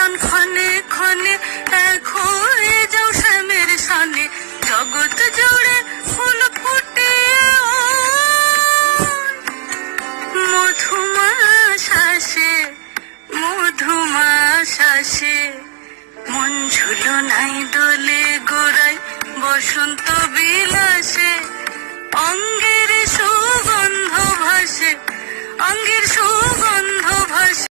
মিলন ক্ষণে ক্ষণে এক হয়ে যাও শ্যামের সানে, জগৎ জুড়ে ফুল ফুটে মধুমাস আসে, মধুমাস আসে, মন ঝুলো নাই দোলে গোড়ায় বসন্ত বিলাসে, অঙ্গের সুগন্ধ ভাসে, অঙ্গের সুগন্ধ ভাসে।